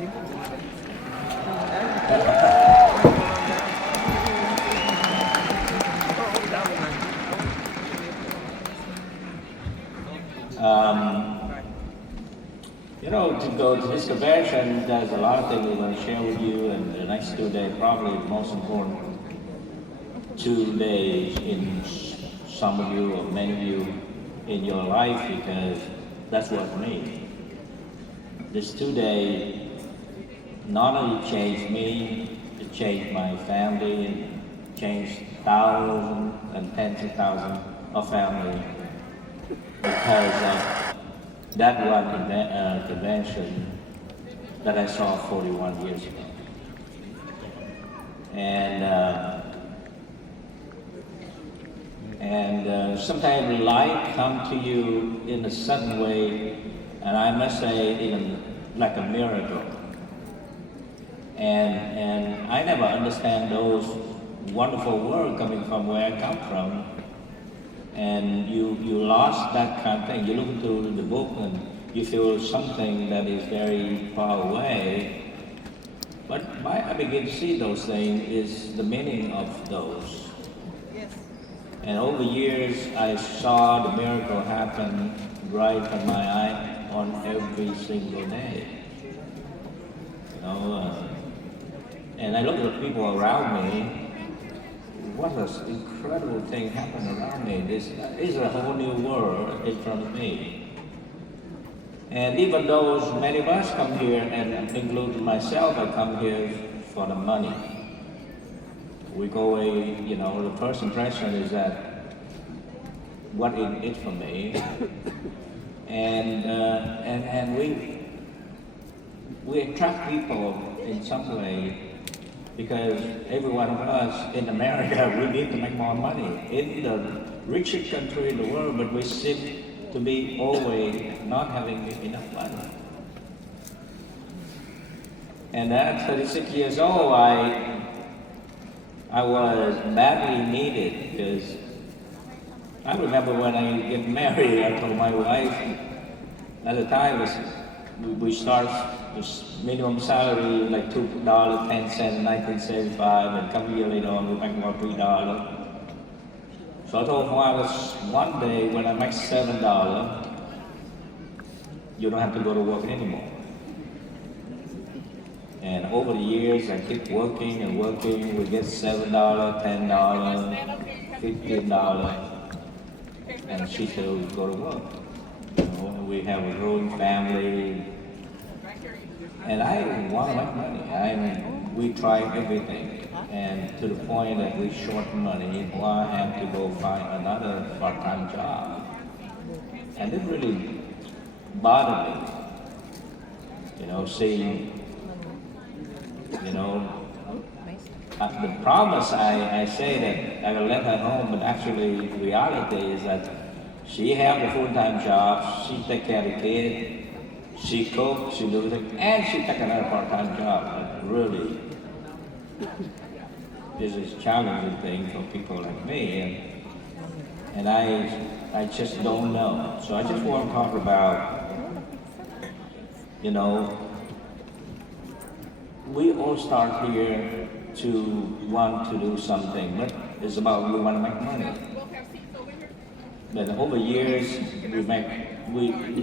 Um, to go to this convention, there's a lot of things we're going to share with you, and the next 2 days, probably the most important 2 days in some of you or many of you in your life, because that's what me. This 2 day not only changed me, it changed my family, and changed thousands and tens of thousands of families because of that one convention that I saw 41 years ago. And sometimes life comes to you in a sudden way, and I must say even like a miracle. And I never understand those wonderful words coming from where I come from. And you lost that kind of thing. You look into the book and you feel something that is very far away. But I begin to see those things is the meaning of those. Yes. And over the years, I saw the miracle happen right from my eye on every single day. And I look at the people around me. What an incredible thing happened around me. This is a whole new world in front of me. And even though many of us come here, and including myself, I come here for the money. We go away, the first impression is that what is it for me? And we attract people in some way, because every one of us in America, we need to make more money. In the richest country in the world, but we seem to be always not having enough money. And at 36 years old, I was badly needed, because I remember when I get married, I told my wife, at the time we start this minimum salary like $2.10 in 1975, and a couple years later on we make about $3. So I told her, one day when I make $7, you don't have to go to work anymore. And over the years, I keep working and working. We get $7, $10, $15, and she still go to work. We have a growing family, and I want to make money. We try everything, and to the point that we short money, I have to go find another part-time job. And it really bothered me, seeing, the promise I say that I will let her home, but actually reality is that she have a full-time job, she take care of the kid, she cooks, she does it, and she take another part-time job. But really, this is a challenging thing for people like me, and I just don't know. So I just want to talk about, we all start here to want to do something, but it's about we want to make money. But over years,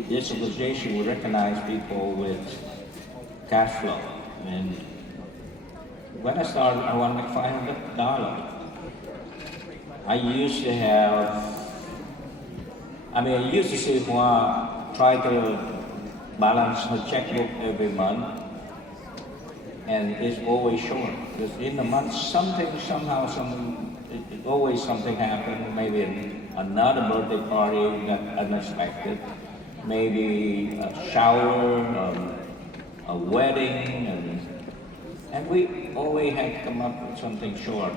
this organization will recognize people with cash flow. And when I started, I want to make $500. I used to see Hoa try to balance her checkbook every month, and it's always short. Because in the month, always something happened, maybe another birthday party got unexpected, maybe a shower, a wedding, and we always had to come up with something short.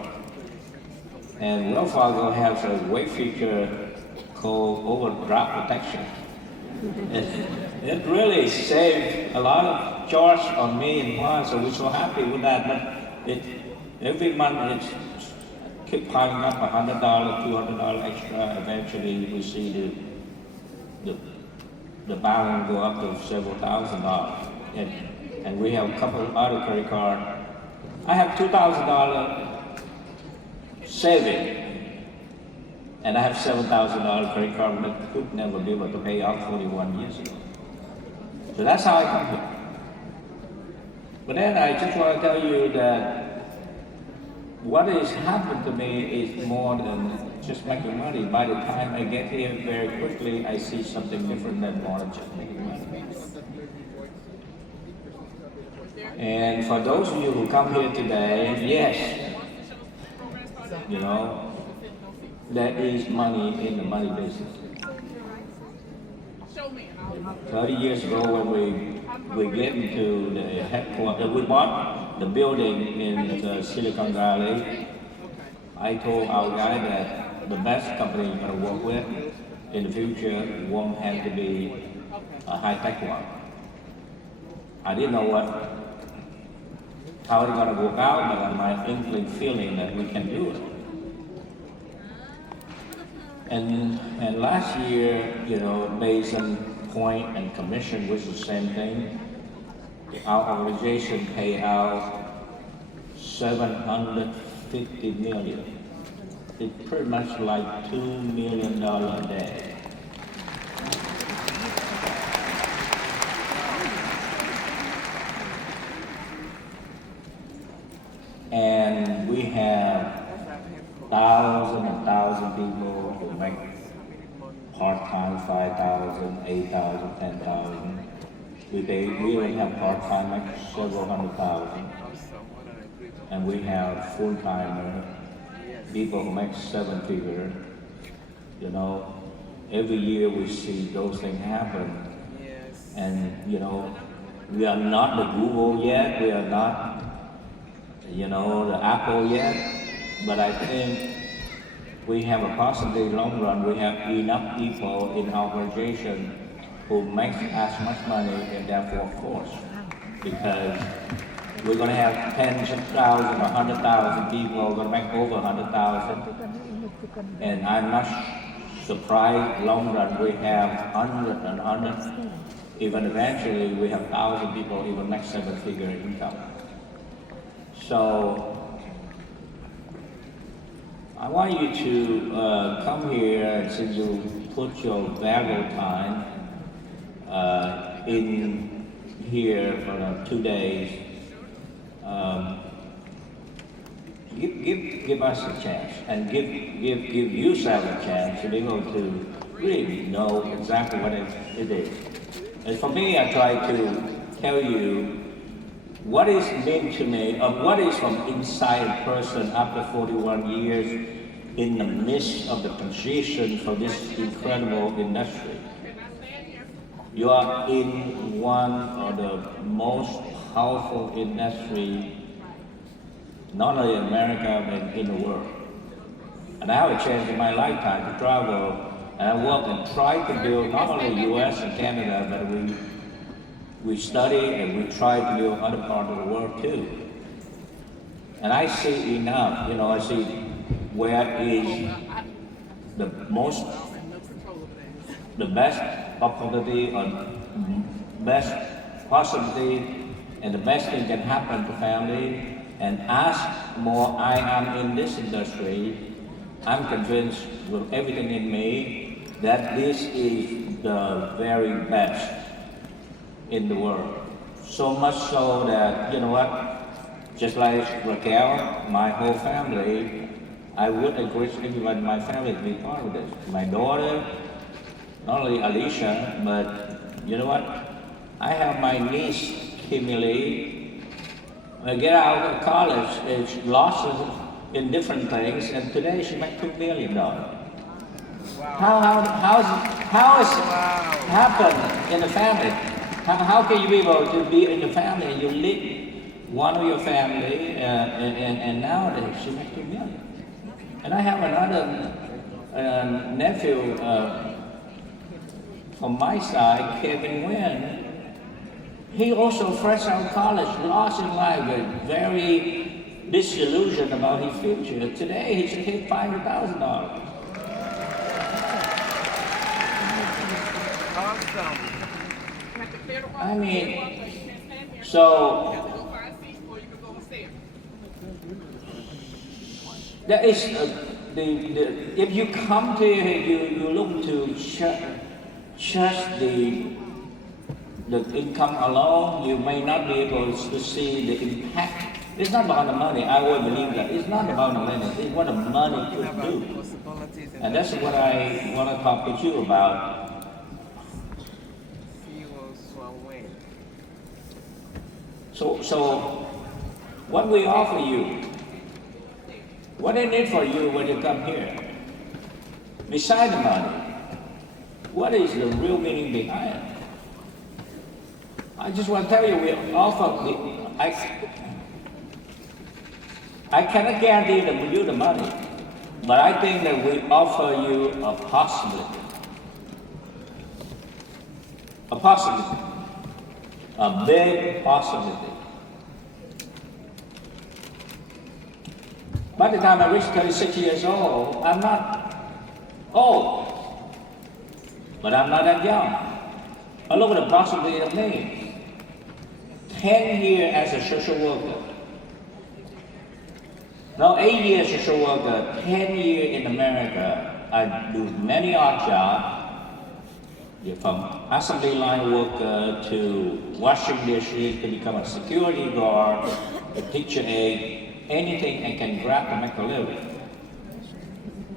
And Wells Fargo has a weight feature called overdraft protection. It really saved a lot of charge on me and Juan, so we're so happy with that. But every month it's keep piling up $100, $200 extra. Eventually we see the balance go up to several $1,000s. And and we have a couple of other credit cards. I have $2,000 saving, and I have $7,000 credit card that could never be able to pay off 41 years ago. So that's how I come here. But then I just want to tell you that what has happened to me is more than just making money. By the time I get here very quickly, I see something different than more than just making money. And for those of you who come here today, yes, you know, there is money in the money business. 30 years ago when we get into the headquarters, we bought the building in the Silicon Valley. I told our guy that the best company you're going to work with in the future won't have to be a high-tech one. I didn't know how it's going to work out, but I had my inkling feeling that we can do it. And last year, you know, Mason Point and Commission was the same thing. Our organization paid out $750 million. It's pretty much like $2 million a day. And we have thousands and thousands of people who make part-time 5,000, 8,000, 10,000. We even have part-time like several hundred thousand. And we have full-timer, people who make seven figures. You know, every year we see those things happen. And, you know, we are not the Google yet, we are not, you know, the Apple yet, but I think we have a possibility long run, we have enough people in our organization who make as much money in their workforce, because we're going to have tens of thousands, 100,000 people going to make over 100,000, and I'm not surprised long run we have hundreds and hundreds, even eventually we have 1,000 people even make seven-figure income. So I want you to come here, and since you put your valuable time in here for 2 days, give us a chance, and give yourself a chance to be able to really know exactly what it is. And for me, I try to tell you what is meant to me, or what is from inside a person after 41 years in the midst of the transition for this incredible industry. You are in one of the most powerful industry, not only in America, but in the world. And I have a chance in my lifetime to travel, and I work and try to build not only US and Canada, but we study and we try to build other parts of the world too. And I see enough, you know, I see where is the best opportunity or best possibility and the best thing can happen to family. And as more I am in this industry, I'm convinced with everything in me that this is the very best in the world. So much so that, you know what, just like Raquel, my whole family, I would encourage everyone in my family to be part of this. My daughter, not only Alicia, but you know what, I have my niece, Kimberly, get out of college, and she lost in different things, and today she makes $2 million. Wow. How has happened in the family? How can you be able to be in the family and you lead one of your family and nowadays she makes $2 million? And I have another nephew from my side, Kevin Nguyen. He also fresh out of college, lost in life, but very disillusioned about his future. Today he should hit $500,000. Awesome. I mean, So there is if you come to here, you look to just the income alone, you may not be able to see the impact. It's not about the money. I would believe that it's not about the money. It's what the money could do, and that's what I want to talk with you about. So what we offer you, what is it for you when you come here? Beside the money, what is the real meaning behind it? I just want to tell you, we offer, I cannot guarantee that you the money, but I think that we offer you a possibility, a big possibility. By the time I reach 36 years old, I'm not old, but I'm not that young. I look at the possibility of me. 10 years as a social worker. Now 8 years as a social worker, 10 years in America. I do many odd jobs, from assembly line worker to washing dishes, to become a security guard, a teacher aide, anything I can grab to make a living.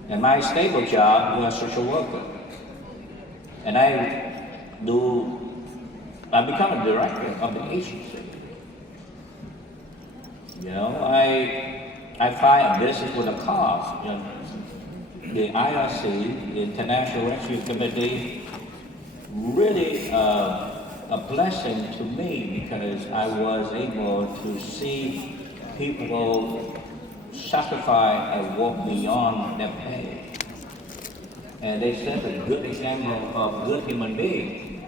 And my stable job was social worker. And I become a director of the agency. You know, I find a business with a cause. You know, the IRC, the International Rescue Committee, really a blessing to me because I was able to see people sacrifice and walk beyond their pay. And they set a good example of good human being.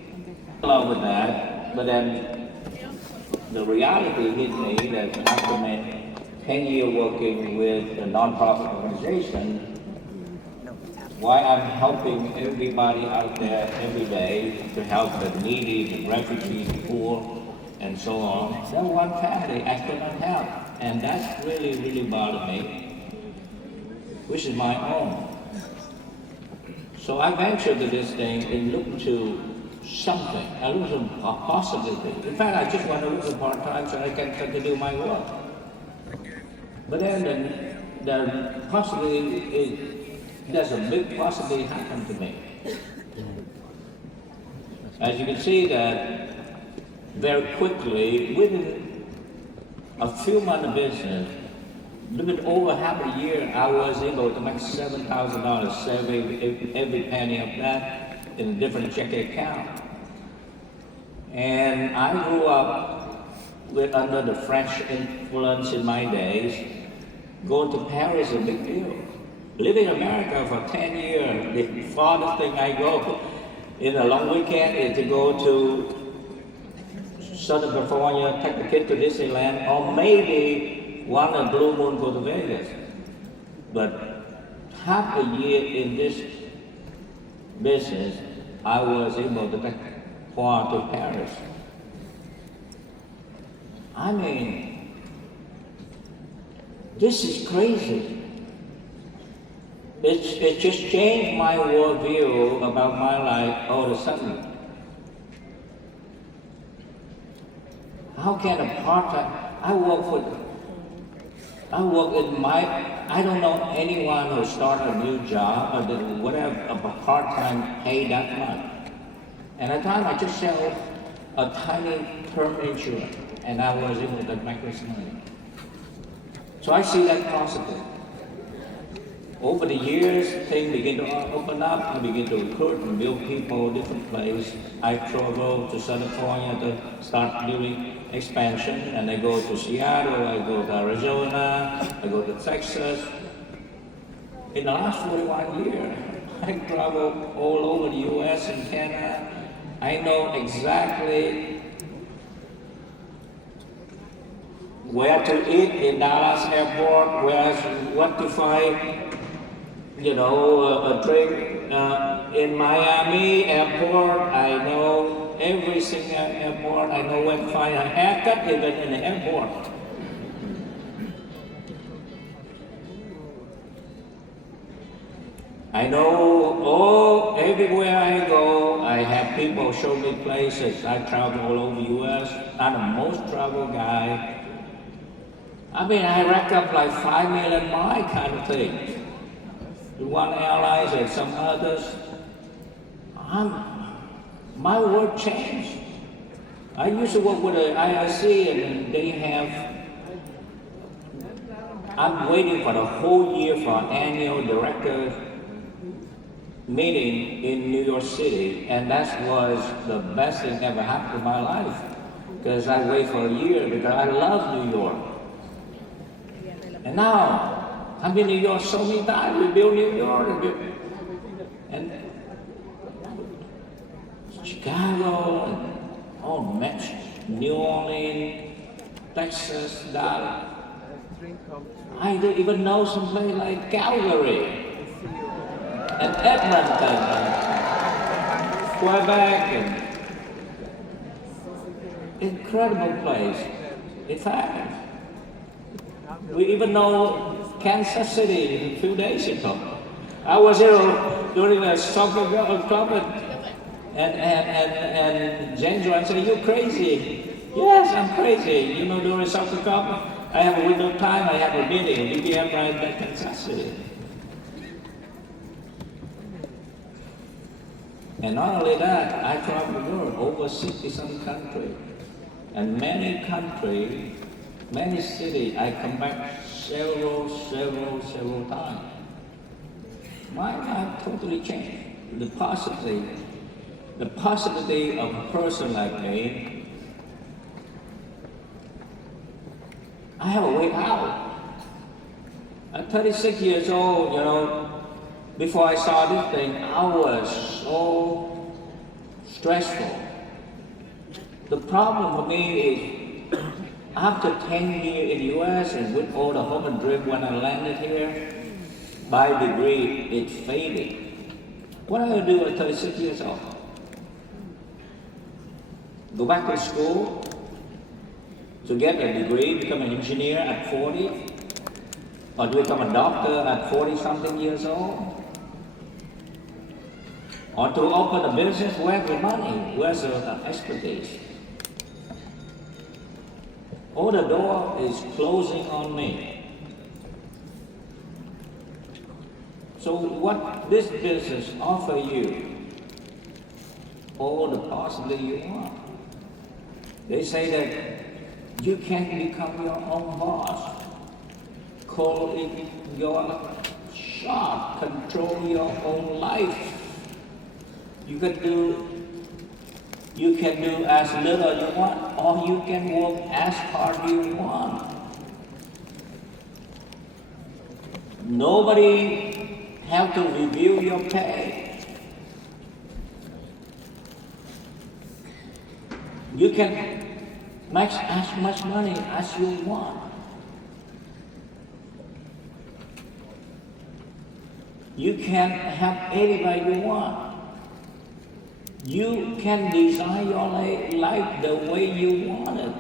Along with that, but then the reality hit me that after my 10 years working with a nonprofit organization, why I'm helping everybody out there every day to help the needy, the refugees, the poor, and so on. That one family I could not help. And that's really, really bothered me, which is my own. So I ventured to this thing and looked to something. I looked at a possibility. In fact, I just want to look at part-time so I can continue my work. But then the possibility is, there's a big possibility happened to me. As you can see that very quickly, within a few months of business, a little bit over half a year, I was able to make $7,000, saving every penny of that in a different checking account. And I grew up under the French influence in my days. Going to Paris is a big deal. Living in America for 10 years, the farthest thing I go in a long weekend is to go to Southern California, take the kid to Disneyland, or maybe one a blue moon go to Vegas. But half a year in this business, I was able to take Juan to Paris. I mean, this is crazy. It just changed my worldview about my life all of a sudden. How can a part-time, I don't know anyone who started a new job or whatever, a part-time pay that much. And at the time I just sell a tiny term insurance and I was able to make this money. So I see that possible. Over the years, things begin to open up and begin to recruit and build people different places. I travel to Southern California to start doing expansion, and I go to Seattle, I go to Arizona, I go to Texas. In the last 41 years, I travel all over the US and Canada. I know exactly where to eat in Dallas airport, what to find, a drink in Miami airport. I know every single airport. I know where to find a haircut even in the airport. I know everywhere I go, I have people show me places. I travel all over the U.S. I'm the most traveled guy. I mean, I rack up like 5 million miles kind of thing. One airline and some others. My world changed. I used to work with the IRC and they have, I'm waiting for the whole year for an annual director meeting in New York City, and that was the best thing ever happened in my life. Because I wait for a year because I love New York. And now, I've been in New York so many times, we built New York, and Chicago, and New Orleans, Texas, Dallas. I don't even know some place like Calgary, and Edmonton, and Quebec, and incredible place. In fact, we even know Kansas City a few days ago. I was here during a soccer club, and James Ryan said, "You're crazy." Yes, I'm crazy. You know, during a soccer club, I have a window time, I have a meeting, BBM right at Kansas City. And not only that, I travel the world, over 60-some countries. And many countries, many cities, I come back several times. My life totally changed. The possibility of a person like me, I have a way out. At 36 years old, you know, before I saw this thing, I was so stressful. The problem for me is, after 10 years in the US and with all the hope and dream when I landed here, my degree, it faded. What did I do at 36 years old? Go back to school to get a degree, become an engineer at 40, or to become a doctor at 40-something years old? Or to open a business, where's the money? Where's the expertise? Oh, the door is closing on me. So what this business offer you, all the possibility you want. They say that you can become your own boss, call it your shop, control your own life. You can do as little as you want, or you can work as hard as you want. Nobody have to review your pay. You can make as much money as you want. You can have anybody you want. You can design your life the way you want it.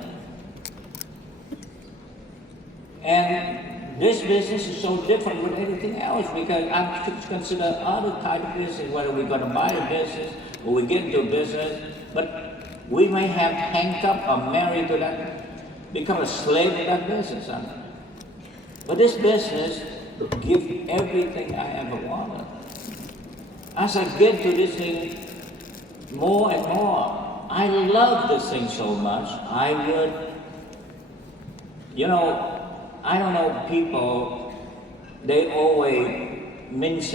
And this business is so different from anything else because I consider other type of business, whether we're going to buy a business or we get into a business, but we may have handcuffed or married to that, become a slave to that business. But this business gives everything I ever wanted. As I get to this thing, more and more. I love this thing so much. I would, you know, I don't know people, they always mince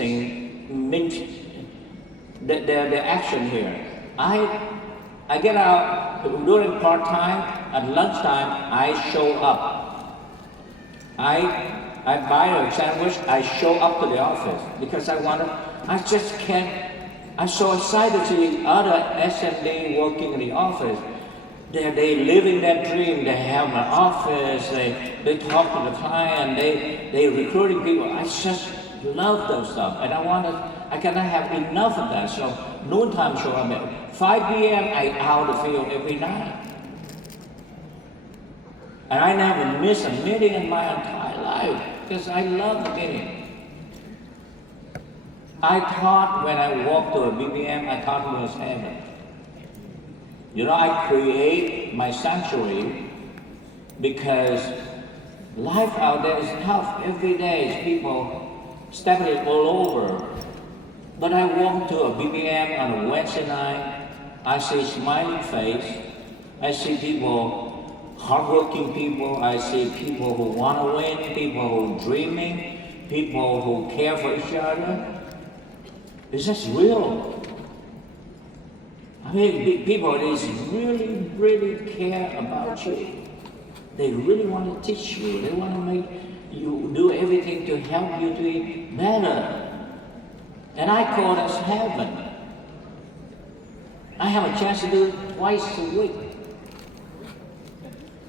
their action here. I get out during part-time, at lunchtime, I show up. I buy a sandwich, I show up to the office because I just can't. I'm so excited to see other SMD working in the office. They live in that dream. They have an office. They talk to the client. They recruiting people. I just love those stuff, and I want to I cannot have enough of that. So noontime show, I'm at 5 p.m. I out the field every night. And I never miss a meeting in my entire life because I love the meeting. I thought when I walked to a BBM, I thought it was heaven. You know, I create my sanctuary because life out there is tough. Every day, people stepping all over. But I walk to a BBM on a Wednesday night, I see smiling face, I see people, hardworking people, I see people who want to win, people who are dreaming, people who care for each other. It's just real. I mean, people really, really care about you. They really want to teach you. They want to make you do everything to help you to be better. And I call this heaven. I have a chance to do it twice a week.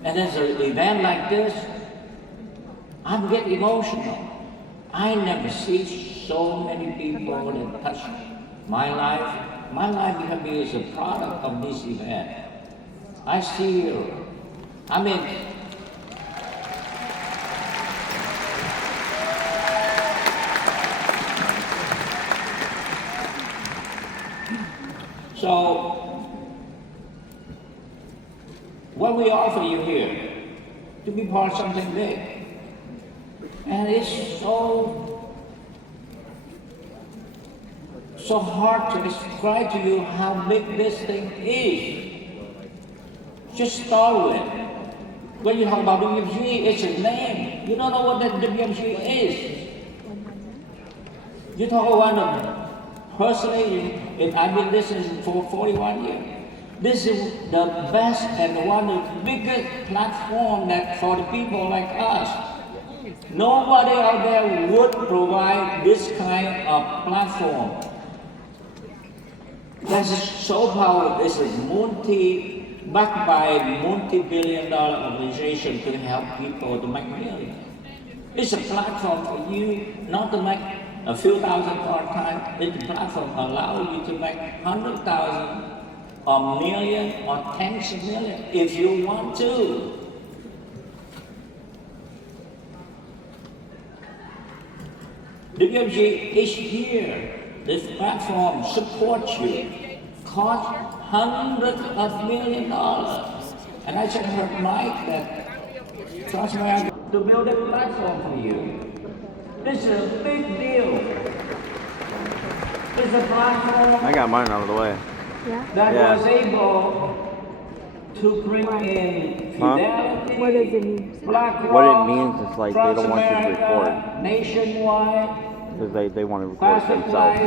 And there's an event like this, I get emotional. I never see so many people that touch my life. My life can be as a product of this event. I see you. I mean, so what we offer you here to be part of something big. And it's so hard to describe to you how big this thing is. Just start with. When you talk about WMG, it's a name. You don't know what that WMG is. You talk about personally, I've been listening for 41 years. This is the best and one of the biggest platform that for the people like us. Nobody out there would provide this kind of platform. That's so powerful. This is backed by a multi-billion-dollar organization to help people to make millions. It's a platform for you not to make a few thousand part-time. It's a platform allow you to make 100,000 or million or tens of millions if you want to. WMG is here. This platform supports you. Cost hundreds of millions of dollars. And I just heard Mike that trust me to build a platform for you. This is a big deal. It's a platform. I got mine out of the way. That was able to bring in fidelity. What does it mean? What it means is like they don't want you to record. Nationwide. Because they want to record themselves.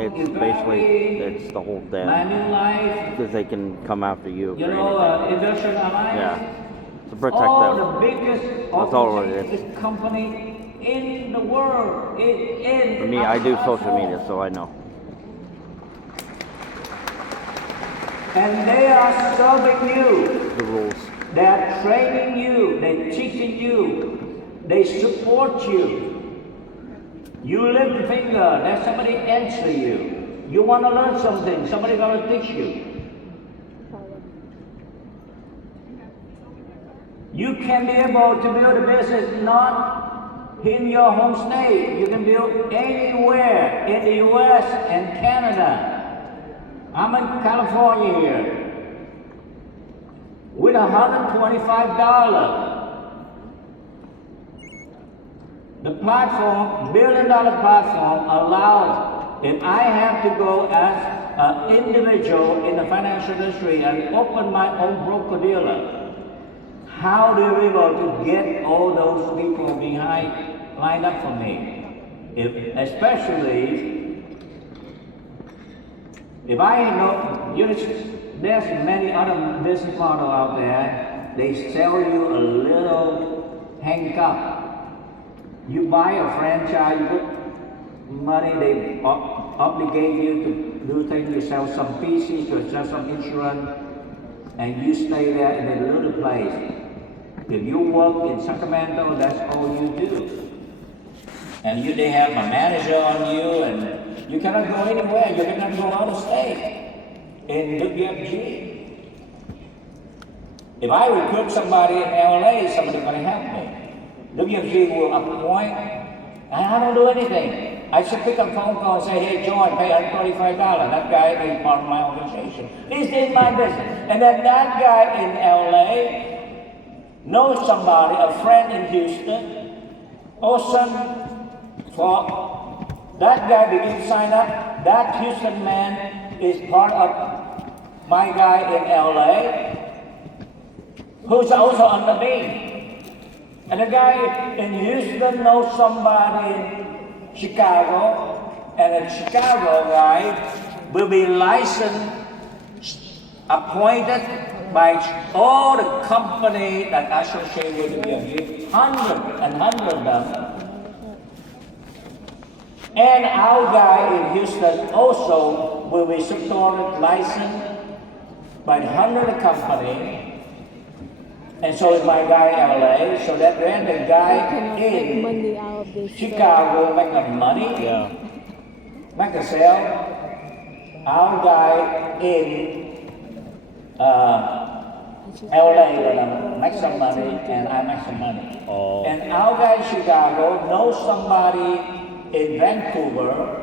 It's basically the whole damn. Because they can come after you. You know, Industrial Alliance. Yeah. To protect the them. biggest That's all it is. company in the world. For me, I do social media, so I know. And they are serving you. The rules. They are training you. They're teaching you. They support you. You lift the finger, there's somebody answer you. You want to learn something, somebody going to teach you. You can be able to build a business not in your home state. You can build anywhere in the US and Canada. I'm in California here with $125. The platform, billion-dollar platform, allows, and I have to go as an individual in the financial industry and open my own broker-dealer. How do we able to get all those people behind, lined up for me? Especially, if I know, there's many other business models out there, they sell you a little handcuff. You buy a franchise, you put money, they obligate you to do things, you sell some pieces, you sell some insurance, and you stay there in a little place. If you work in Sacramento, that's all you do. And they have a manager on you, and you cannot go anywhere. You cannot go out of state in WFG. If I recruit somebody in LA, somebody's going to help me. WFG will appoint, and I don't do anything. I should pick up a phone call and say, hey, John, pay $135. That guy is part of my organization. He's in my business. And then that guy in LA knows somebody, a friend in Houston, awesome. For that guy begins to sign up. That Houston man is part of my guy in LA, who's also under me. And the guy in Houston knows somebody in Chicago, and a Chicago guy will be licensed, appointed by all the companies that associate with the hundreds of them. And our guy in Houston also will be supported, licensed by the 100 company. And so is my guy in LA, so that when the guy in Chicago make the money, make the sale, our guy in LA gonna make some money and I make some money. Oh. And our guy in Chicago knows somebody in Vancouver.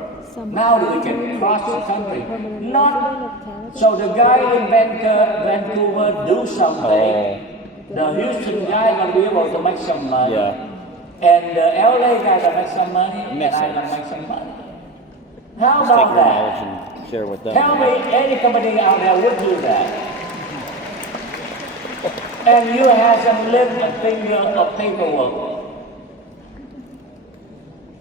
Now that we can cross the country. Not so the guy in Vancouver do something. The Houston guy gonna be able to make some money. And the LA guy gonna make some money, and I gonna make some money. How Just about take that? knowledge and share with them. Tell me any company out there would do that. And you haven't lived a finger of paperwork.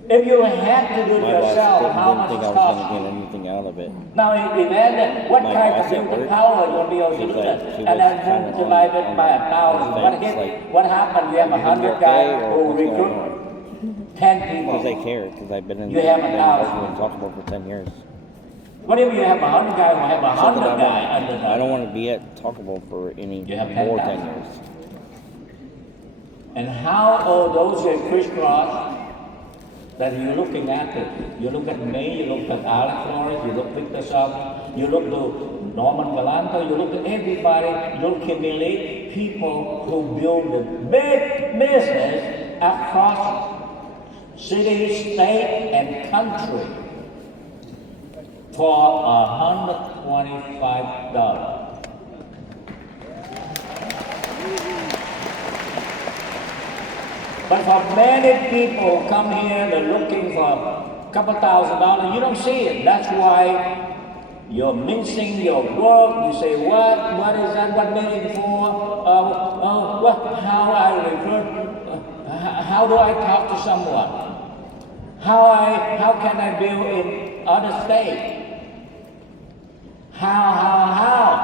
If you had to do it My boss yourself, how didn't much think it I was cost going to you? get anything out of it. Now, imagine what My kind of boss at computer work, power you'll be able to she do was that. like- she And was then kind of divide on- it by on 1,000. the What fence, like, what happened? You have is it 100 okay guys or who what's going recruit on? 10 people. Because they care, because I've been in You have 1,000. working talk about for 10 years. What if you have 100 guys who have Something 100 guys under them? I don't want to be at Talkable for any You have more 10,000. 10 years. And how are those who crisscross that you're looking at it? You look at me, you look at Alex Flores, you look at Victor South, you look to Norman Galanto, you look at everybody, you accumulate people who build a big business across city, state, and country for $125. But for many people who come here, they're looking for a couple $1,000. You don't see it. That's why you're mincing your work. You say, what is that? What meeting for? How I recruit? How do I talk to someone? How can I build in other states? How?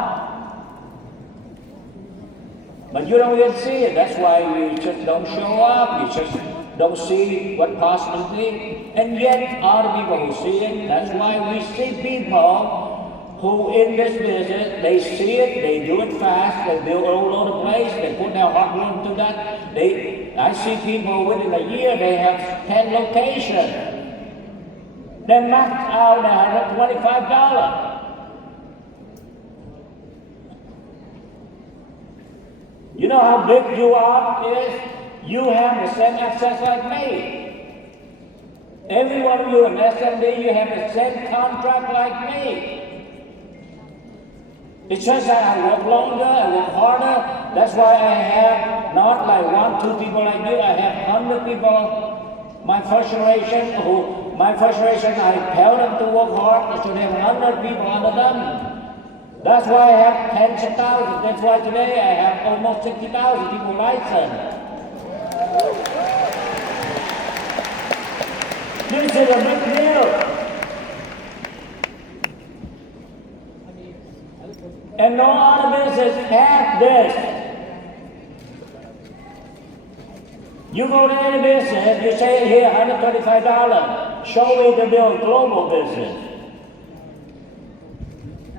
But you don't even see it. That's why you just don't show up. You just don't see what possibility. And yet, other people who see it. That's why we see people who in this business, they see it, they do it fast, they build all over the place, they put their hard work into that. I see people within a year, they have 10 locations. They maxed out at $125. You know how big you are is? You have the same access like me. Every one of you in SMD, you have the same contract like me. It's just that I work longer, I work harder. That's why I have not like 1, 2 people like you. I have 100 people. My first generation, I tell them to work hard. So they have 100 people under them. That's why I have tens of thousands. That's why today I have almost 60,000 people licensed. This is a big deal. And no other business has this. You go to any business, you say here $125. Show me to build global business.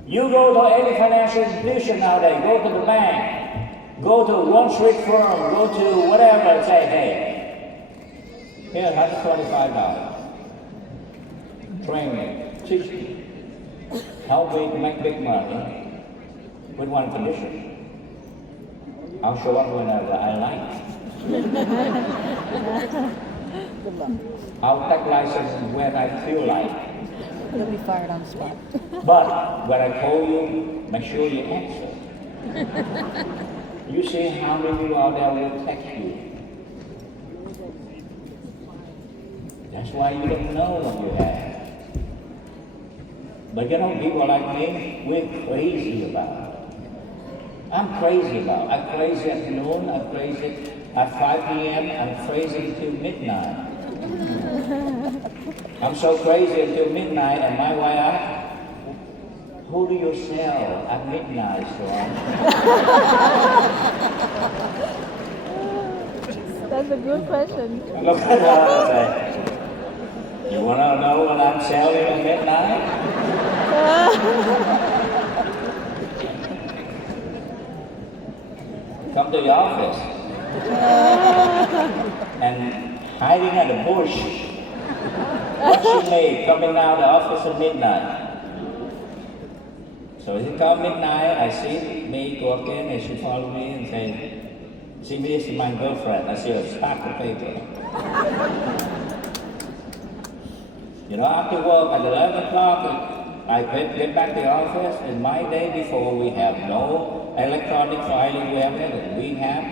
You go to any financial institution nowadays, go to the bank, go to Wall Street firm, go to whatever and say, hey, Here, $125. Train me, teach me, help me to make big money with one condition. I'll show up whenever I like. I'll take license when I feel like. You'll be fired on the spot. But when I call you, make sure you answer. You see how many people out there will text you. That's why you don't know what you have. But you know, people like me, we're crazy about it. I'm crazy about it. I'm crazy at noon, I'm crazy at 5 p.m., I'm crazy till midnight. I'm so crazy until midnight, and my wife asks, who do you sell at midnight, Xuan? That's a good question. Look at her and say, you want to know what I'm selling at midnight? Come to the office and hiding at the bush. What's she made coming out of the office at midnight? So he come midnight, I see me walk in and she follow me and say, see, this is my girlfriend. I see a stack of paper. You know, after work at 11 o'clock, I get back to the office. In my day before, we have no electronic filing cabinet. We have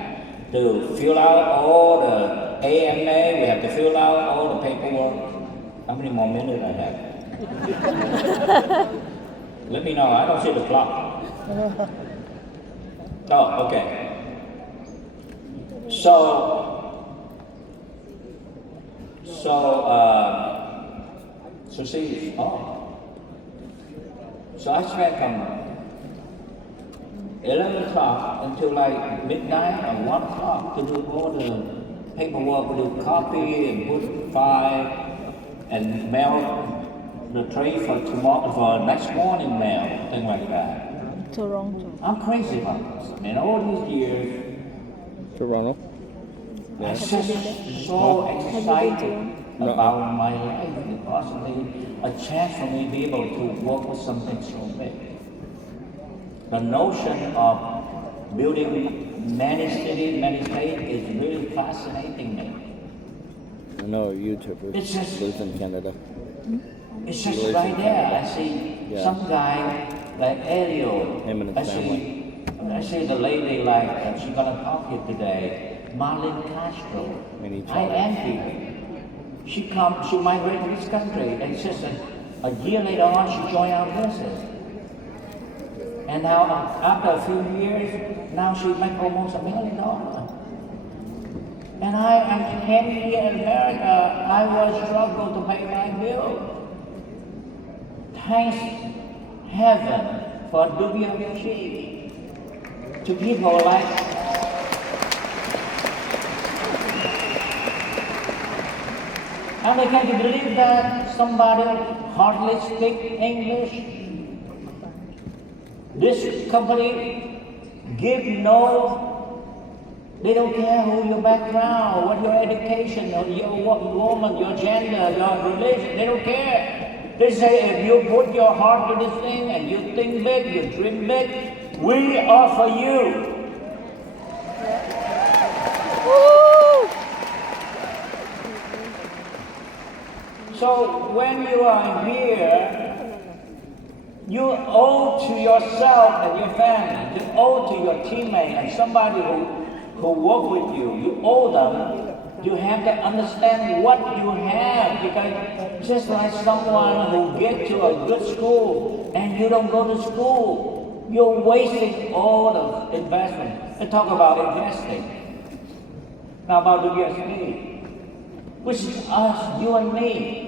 to fill out all the AMA. We have to fill out all the paperwork. How many more minutes I have? Let me know. I don't see the clock. Oh, okay. So see, so I spent from 11 o'clock until like midnight or 1 o'clock to do all the paperwork, to do copy and put file and mail the tray for tomorrow, for next morning mail, things like that. Toronto. I'm crazy about this. I mean, all these years, Toronto. I'm just so excited about my life and possibly a chance for me to be able to work with something so big. The notion of building many cities, many states is really fascinating me. I know a YouTuber It's just- lives in Canada. It's just right there. I see some guy like Ariel. Him and his I see the lady like she's gonna talk here today, Marlene Castro. And each I other. envy her. She migrated to this country, and it's just a year later on she joined our forces. And now after a few years, now she makes almost $1 million. And I'm here in America. I will struggle to pay my bill. Thanks heaven for WFG to people like and I can't believe that somebody hardly speak English. This company give they don't care who your background, what your education, or your woman, your gender, your religion, they don't care. They say if you put your heart to this thing and you think big, you dream big, we offer you. So when you are here, you owe to yourself and your family, you owe to your teammate and somebody who work with you, you owe them. You have to understand what you have, because just like someone who gets to a good school and you don't go to school, you're wasting all the investment. They talk about investing. Now about the USD, which is us, you and me.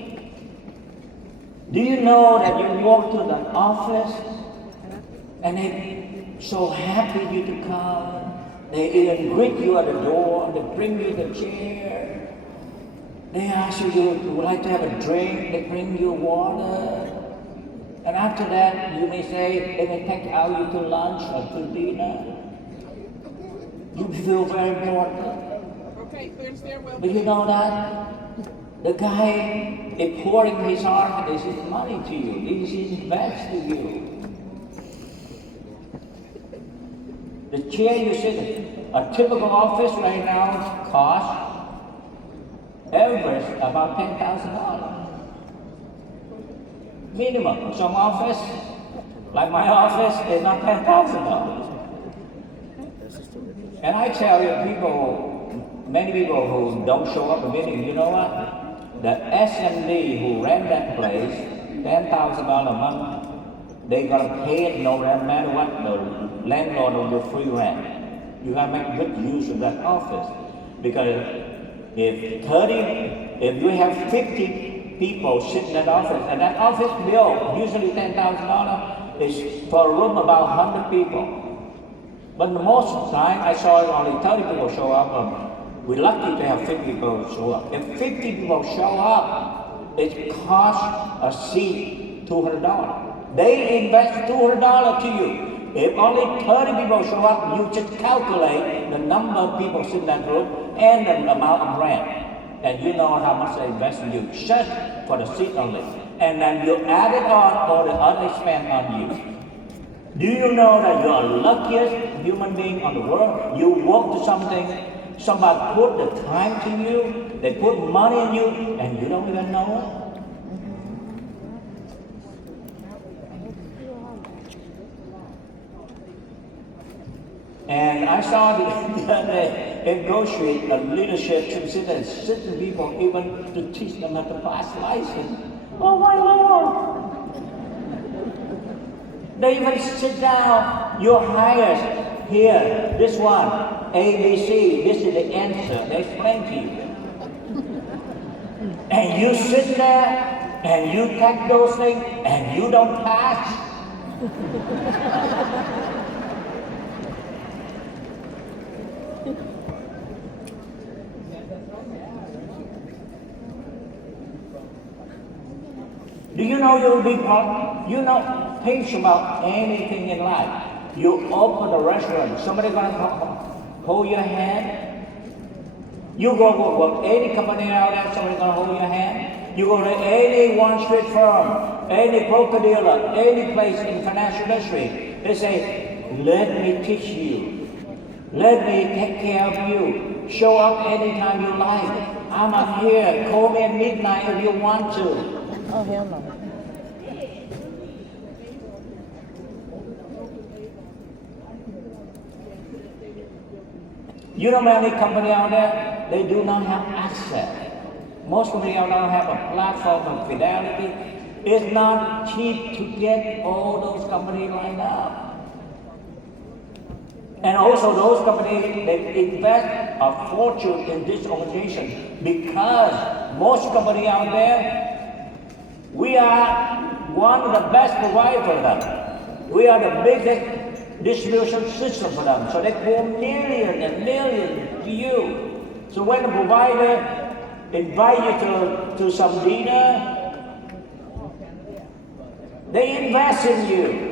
Do you know that you walk to the office and they're so happy you to come? They even greet you at the door, they bring you the chair. They ask you, you would like to have a drink, they bring you water. And after that, you may say, they may take out you to lunch or to dinner. You feel very important. Okay, clear stairwell. But you know that The guy is pouring his heart, his money to you. He invests to you. The chair you sit in, a typical office right now costs average about $10,000. Minimum. Some office, like my office, is not $10,000. And I tell you, people, many people who don't show up a meeting, you know what? The S&D who ran that place, $10,000 a month, they gotta pay it no matter what. The landlord will give free rent. You gotta make good use of that office, because if you have 50 people sitting in that office, and that office bill, usually $10,000, is for a room about 100 people. But most of the time, I saw only 30 people show up. We're lucky to have 50 people show up. If 50 people show up, it costs a seat $200. They invest $200 to you. If only 30 people show up, you just calculate the number of people sitting in that room and the amount of rent. And you know how much they invest in you just for the seat only. And then you add it on all the other expense on you. Do you know that you are the luckiest human being on the world? You walk to something, somebody put the time to you, they put money in you, and you don't even know it? And I saw the other day in Go Street, a leadership considered certain people even to teach them how to pass license. Oh my Lord! They even sit down, your highest, here, this one, ABC, this is the answer, they explain to you. And you sit there, and you take those things, and you don't pass. Do you know you'll be part? You know, think about anything in life. You open a restaurant, somebody gonna hold your hand. You go work any company out there, somebody gonna hold your hand. You go to any Wall Street firm, any broker dealer, any place in financial industry. They say, let me teach you. Let me take care of you. Show up anytime you like. I'm up here. Call me at midnight if you want to. Oh, hell no. You know many companies out there, they do not have access. Most companies out there have a platform of fidelity. It's not cheap to get all those companies lined up. And also those companies, they invest a fortune in this organization because most companies out there, we are one of the best providers for them. We are the biggest distribution system for them. So they pour millions and millions to you. So when the provider invite you to some dinner, they invest in you.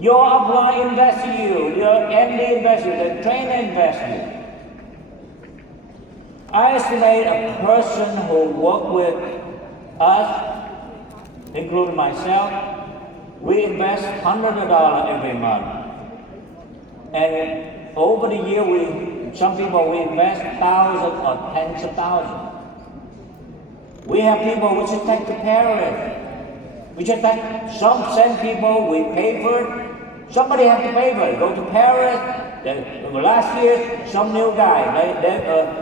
Your upline invests in you. Your MD invests in you. The trainer invests in you. I estimate a person who works with us, including myself, we invest hundreds of dollars every month. And over the year, some people we invest thousands or tens of thousands. We have people we just take to Paris. We just take, some send people, we pay for it. Somebody have to pay for it. Go to Paris. Last year, some new guy,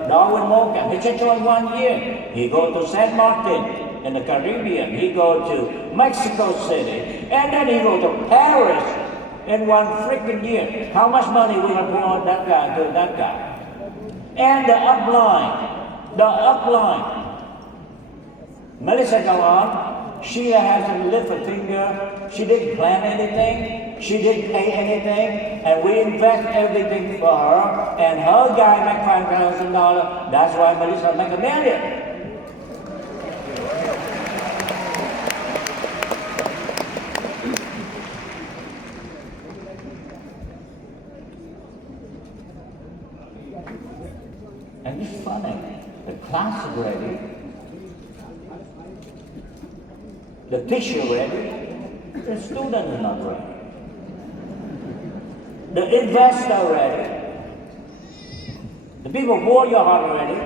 Darwin Morgan, he just joined 1 year. He go to San Martin in the Caribbean. He go to Mexico City. And then he go to Paris in 1 freaking year. How much money we gonna pour on that guy to that guy? And the upline. Melissa go on. She hasn't lifted a finger. She didn't plan anything. She didn't pay anything. And we invest everything for her. And her guy make $5,000. That's why Melissa make $1 million. And it's funny. The class is ready. The teacher ready, the student is not ready. The investor ready. The people who are your heart ready.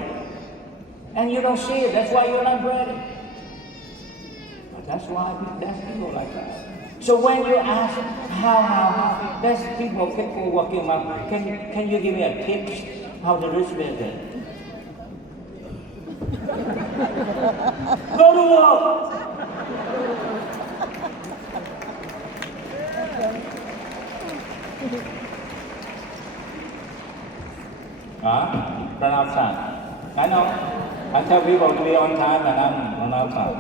And you don't see it, that's why you're not ready. But that's people like that. So when you ask how, that's people working out. Can you give me a tip how to do this? Go to work. Run outside. I know. I tell people to be on time and I'm on outside.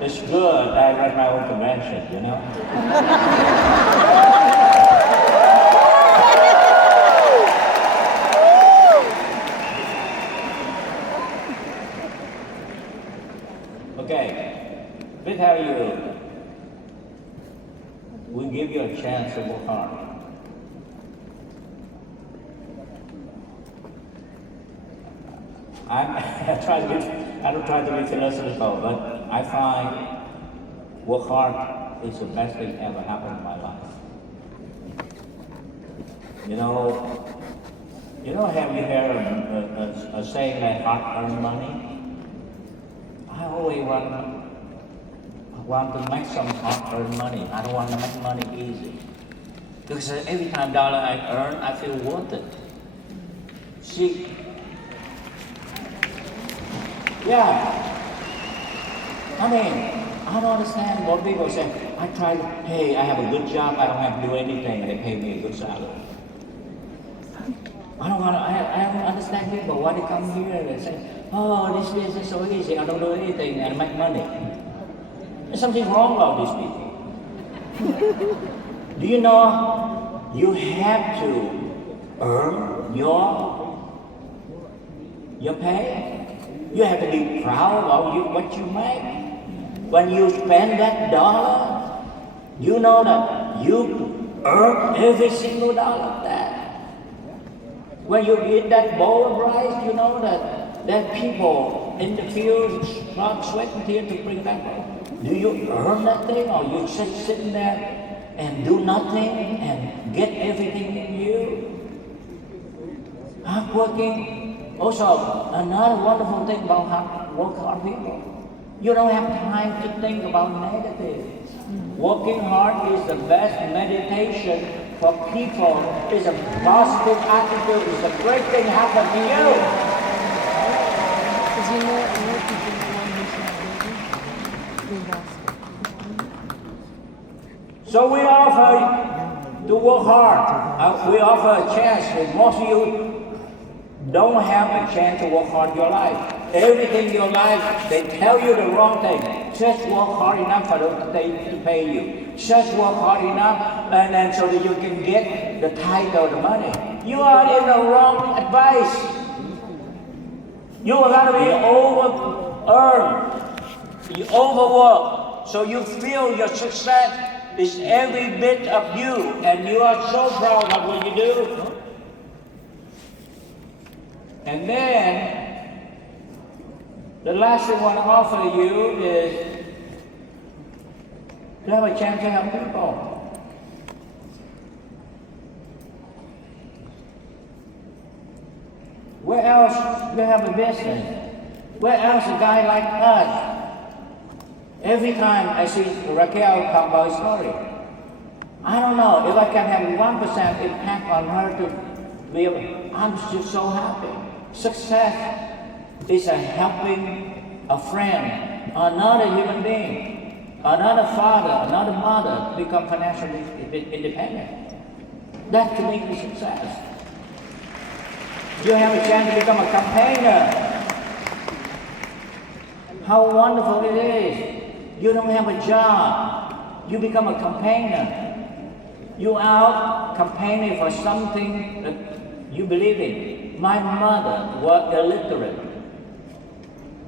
It's good I run my own convention, you know? Okay, we tell you, we give you a chance to work hard. I don't try to be philosophical, but I find work hard is the best thing ever happened in my life. You know, have you heard a saying that hard earned money? I always want to make some hard earned money. I don't want to make money easy. Because every time dollar I earn, I feel worth it. See, yeah. I mean, I don't understand what people say. Hey, I have a good job, I don't have to do anything, and they pay me a good salary. I don't understand people why they come here and say, oh, this is so easy, I don't do anything and make money. There's something wrong about these people. Do you know you have to earn your pay? You have to be proud of what you make. When you spend that dollar, you know that you earn every single dollar of that. When you eat that bowl of rice, you know that people in the field start sweating tears to bring that home. Do you earn that thing, or you just sitting there and do nothing and get everything in you? Hard working. Also, another wonderful thing about hard people. You don't have time to think about negative. Working hard is the best meditation for people. It's a positive attitude. It's a great thing happen to you. Because you know people who are not So we offer to work hard. We offer a chance. Most of you don't have a chance to work hard in your life. Everything in your life, they tell you the wrong thing. Just work hard enough for them to pay you. Just work hard enough, and then so that you can get the title, the money. You are in the wrong advice. You are going to be over-earned. You overwork. So you feel your success is every bit of you, and you are so proud of what you do. And then, the last thing I want to offer you is to have a chance to help people. Where else you have a business? Where else a guy like us? Every time I see Raquel come by story, I don't know if I can have 1% impact on her to be able. I'm just so happy. Success is a helping a friend, another human being, another father, another mother become financially independent. That to me is success. You have a chance to become a campaigner. How wonderful it is. You don't have a job. You become a campaigner. You out campaigning for something that you believe in. My mother was illiterate.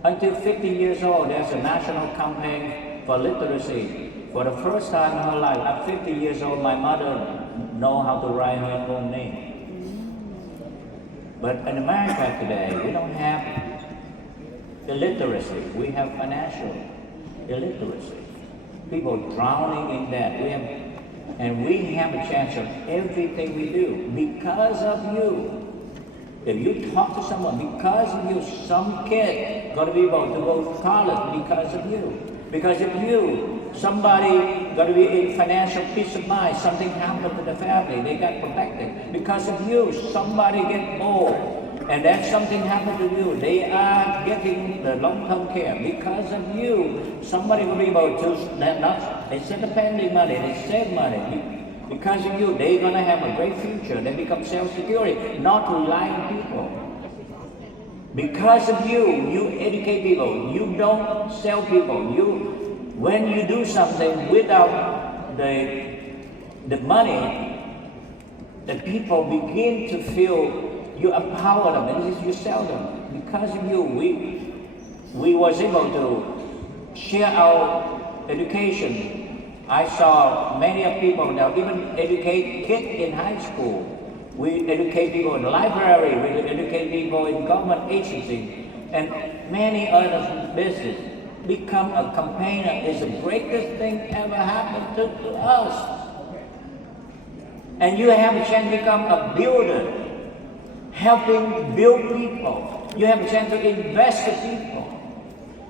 Until 50 years old, there's a national campaign for literacy. For the first time in her life, at 50 years old, my mother knows how to write her own name. But in America today, we don't have illiteracy. We have financial illiteracy. People drowning in debt. And we have a chance of everything we do because of you. If you talk to someone, because of you, some kid gonna be able to go to college because of you. Because of you, somebody gonna be in financial peace of mind. Something happened to the family, they got protected. Because of you, somebody get old, and then something happened to you. They are getting the long-term care. Because of you, somebody will be able to, instead of spending money, they save money. Because of you, they're gonna have a great future. They become self-security, not rely on people. Because of you, you educate people. You don't sell people. When you do something without the money, the people begin to feel you empower them, and you sell them. Because of you, we was able to share our education. I saw many of people now even educate kids in high school. We educate people in the library, we educate people in government agencies, and many other businesses. Become a campaigner is the greatest thing ever happened to us. And you have a chance to become a builder, helping build people. You have a chance to invest in people.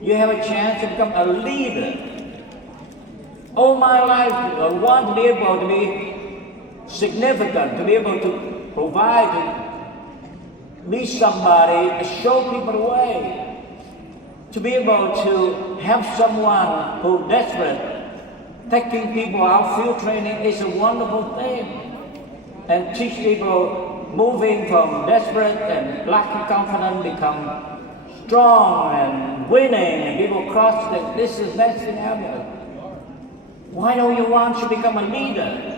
You have a chance to become a leader. All my life, I want to be able to be significant, to be able to provide, to be somebody, to show people the way, to be able to help someone who's desperate. Taking people out, field training is a wonderful thing. And teach people moving from desperate and lacking confidence, become strong and winning, and people cross that. This is the best thing ever. Why don't you want to become a leader?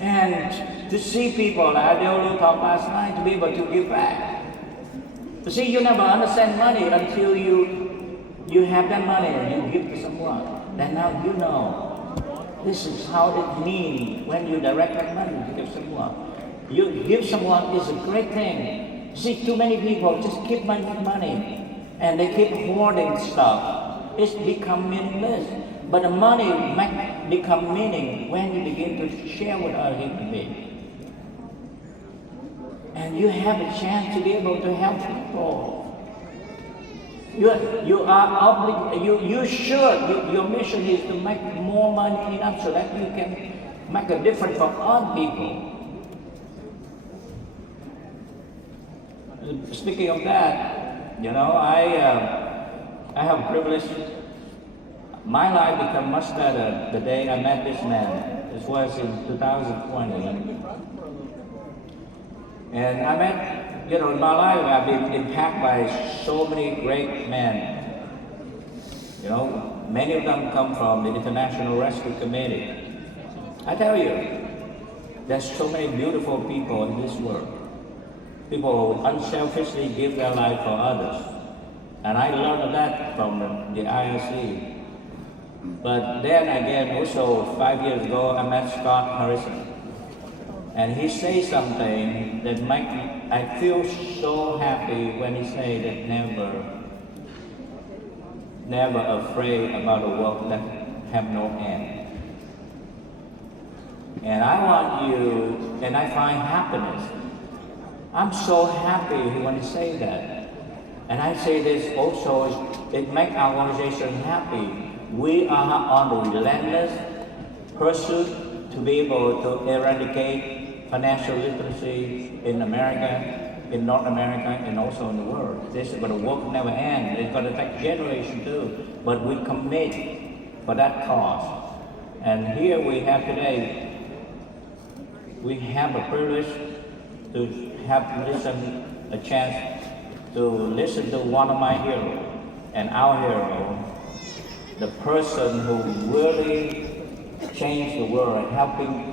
And to see people, like I only talked last night, to be able to give back. You see, you never understand money until you have that money and you give to someone. Then now you know. This is how it means when you direct that money to give someone. You give someone is a great thing. See, too many people just keep money and they keep hoarding stuff. It's become meaningless. But the money might become meaning when you begin to share with other human beings. And you have a chance to be able to help people. You are obligated. You should. Your mission is to make more money enough so that you can make a difference for other people. Speaking of that, I have privilege. My life became much better the day I met this man. This was in 2020. And I met, in my life I've been impacted by so many great men. Many of them come from the International Rescue Committee. I tell you, there's so many beautiful people in this world. People who unselfishly give their life for others. And I learned that from the IRC. But then again, also 5 years ago, I met Scott Harrison. And he says something that I feel so happy when he says that never afraid about a world that have no end. And I want you, and I find happiness. I'm so happy when he say that. And I say this also, it makes our organization happy. We are on the relentless pursuit to be able to eradicate financial literacy in America, in North America, and also in the world. This is going to work never end. It's going to take generation too, but we commit for that cause. And here we have today, we have a privilege to have a chance to listen to one of my heroes, and our hero, the person who really changed the world, helping